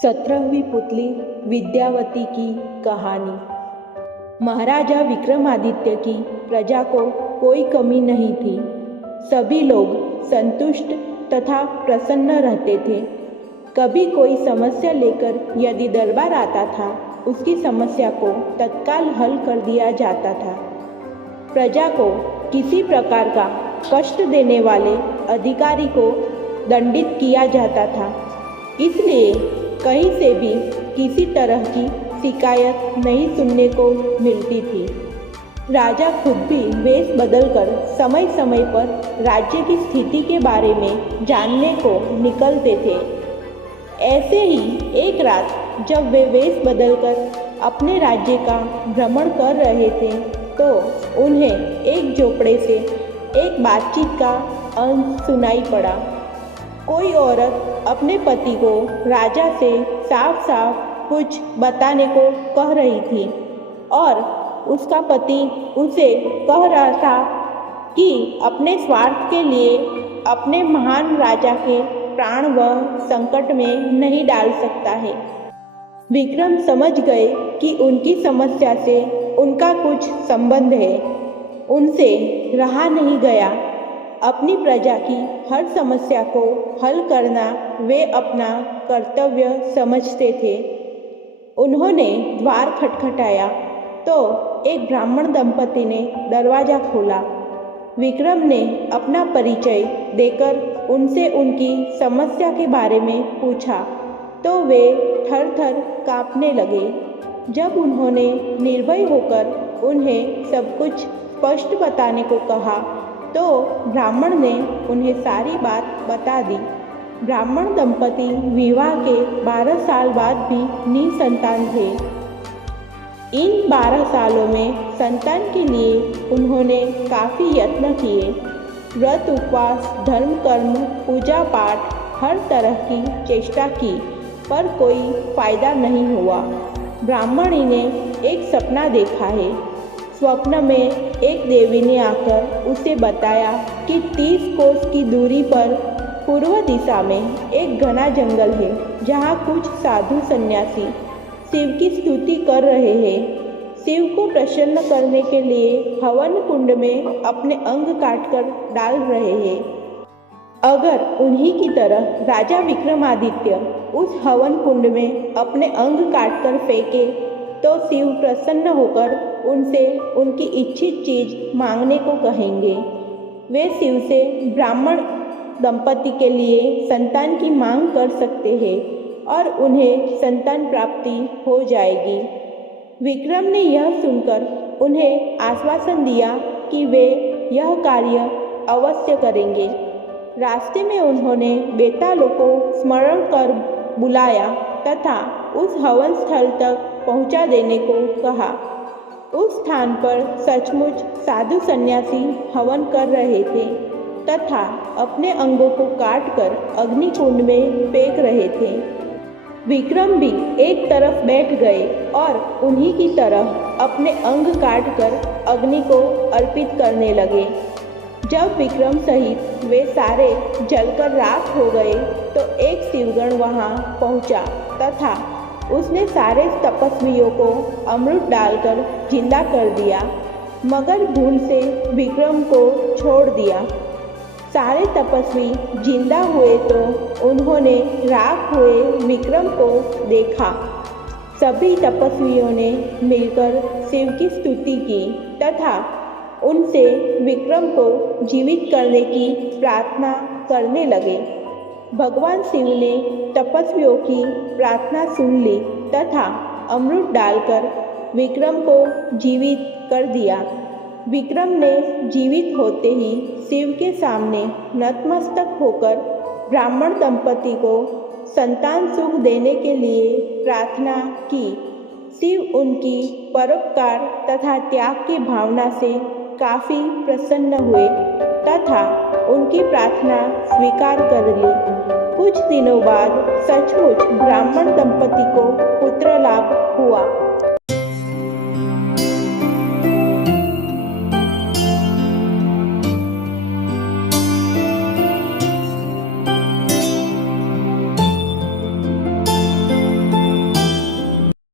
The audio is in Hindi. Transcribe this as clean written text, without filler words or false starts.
17वीं पुतली विद्यावती की कहानी। महाराजा विक्रमादित्य की प्रजा को कोई कमी नहीं थी। सभी लोग संतुष्ट तथा प्रसन्न रहते थे। कभी कोई समस्या लेकर यदि दरबार आता था, उसकी समस्या को तत्काल हल कर दिया जाता था। प्रजा को किसी प्रकार का कष्ट देने वाले अधिकारी को दंडित किया जाता था। इसलिए कहीं से भी किसी तरह की शिकायत नहीं सुनने को मिलती थी। राजा खुद भी वेश बदलकर समय समय पर राज्य की स्थिति के बारे में जानने को निकलते थे। ऐसे ही एक रात जब वे वेश बदलकर अपने राज्य का भ्रमण कर रहे थे, तो उन्हें एक झोपड़े से एक बातचीत का अंश सुनाई पड़ा। कोई औरत अपने पति को राजा से साफ साफ कुछ बताने को कह रही थी और उसका पति उसे कह रहा था कि अपने स्वार्थ के लिए अपने महान राजा के प्राण वह संकट में नहीं डाल सकता है। विक्रम समझ गए कि उनकी समस्या से उनका कुछ संबंध है। उनसे रहा नहीं गया। अपनी प्रजा की हर समस्या को हल करना वे अपना कर्तव्य समझते थे। उन्होंने द्वार खटखटाया तो एक ब्राह्मण दंपति ने दरवाज़ा खोला। विक्रम ने अपना परिचय देकर उनसे उनकी समस्या के बारे में पूछा तो वे थर थर काँपने लगे। जब उन्होंने निर्भय होकर उन्हें सब कुछ स्पष्ट बताने को कहा तो ब्राह्मण ने उन्हें सारी बात बता दी। ब्राह्मण दंपति विवाह के 12 साल बाद भी निसंतान थे। इन 12 सालों में संतान के लिए उन्होंने काफ़ी यत्न किए। व्रत, उपवास, धर्म, कर्म, पूजा पाठ, हर तरह की चेष्टा की, पर कोई फायदा नहीं हुआ। ब्राह्मणी ने एक सपना देखा है। स्वप्न में एक देवी ने आकर उसे बताया कि 30 कोस की दूरी पर पूर्व दिशा में एक घना जंगल है, जहाँ कुछ साधु सन्यासी शिव की स्तुति कर रहे हैं। शिव को प्रसन्न करने के लिए हवन कुंड में अपने अंग काटकर डाल रहे हैं। अगर उन्हीं की तरह राजा विक्रमादित्य उस हवन कुंड में अपने अंग काटकर फेंके तो शिव प्रसन्न होकर उनसे उनकी इच्छित चीज मांगने को कहेंगे। वे शिव से ब्राह्मण दंपति के लिए संतान की मांग कर सकते हैं और उन्हें संतान प्राप्ति हो जाएगी। विक्रम ने यह सुनकर उन्हें आश्वासन दिया कि वे यह कार्य अवश्य करेंगे। रास्ते में उन्होंने बेतालों को स्मरण कर बुलाया तथा उस हवन स्थल तक पहुंचा देने को कहा। उस स्थान पर सचमुच साधु सन्यासी हवन कर रहे थे तथा अपने अंगों को काटकर अग्निकुंड में फेंक रहे थे। विक्रम भी एक तरफ बैठ गए और उन्हीं की तरह अपने अंग काटकर अग्नि को अर्पित करने लगे। जब विक्रम सहित वे सारे जलकर राख हो गए तो एक शिवगण वहां पहुंचा तथा उसने सारे तपस्वियों को अमृत डालकर जिंदा कर दिया, मगर भूल से विक्रम को छोड़ दिया। सारे तपस्वी जिंदा हुए तो उन्होंने राख हुए विक्रम को देखा। सभी तपस्वियों ने मिलकर शिव की स्तुति की तथा उनसे विक्रम को जीवित करने की प्रार्थना करने लगे। भगवान शिव ने तपस्वियों की प्रार्थना सुन ली तथा अमृत डालकर विक्रम को जीवित कर दिया। विक्रम ने जीवित होते ही शिव के सामने नतमस्तक होकर ब्राह्मण दंपति को संतान सुख देने के लिए प्रार्थना की। शिव उनकी परोपकार तथा त्याग की भावना से काफ़ी प्रसन्न हुए तथा उनकी प्रार्थना स्वीकार कर ली। कुछ दिनों बाद सचमुच ब्राह्मण